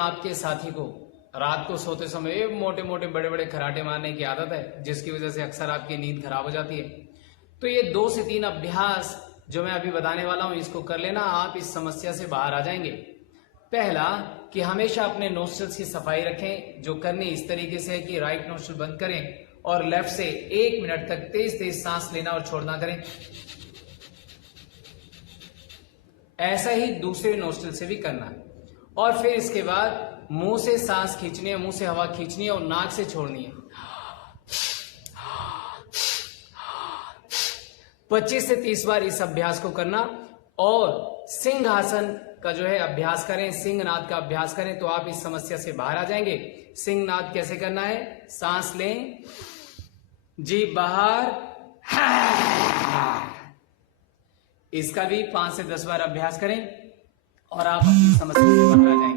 आपके साथी को रात को सोते समय मोटे मोटे बड़े बड़े खराटे मारने की आदत है, जिसकी वजह से अक्सर आपकी नींद खराब हो जाती है, तो ये 2 से 3 अभ्यास जो मैं अभी बताने वाला हूं, इसको कर लेना, आप इस समस्या से बाहर आ जाएंगे। पहला कि हमेशा अपने नोस्ट्रल्स की सफाई रखें, जो करनी इस तरीके से है कि राइट नोस्ट्रल बंद करें और लेफ्ट से 1 मिनट तक तेज तेज सांस लेना और छोड़ना करें। ऐसा ही दूसरे नोस्ट्रल से भी करना है। और फिर इसके बाद मुंह से सांस खींचनी है, मुंह से हवा खींचनी है और नाक से छोड़नी है। 25 से 30 बार इस अभ्यास को करना। और सिंहासन का जो है अभ्यास करें, सिंहनाद का अभ्यास करें, तो आप इस समस्या से बाहर आ जाएंगे। सिंहनाद कैसे करना है? सांस लें, जीभ बाहर, इसका भी 5 से 10 बार अभ्यास करें और आप अपनी समस्या से बाहर आ जाएंगे।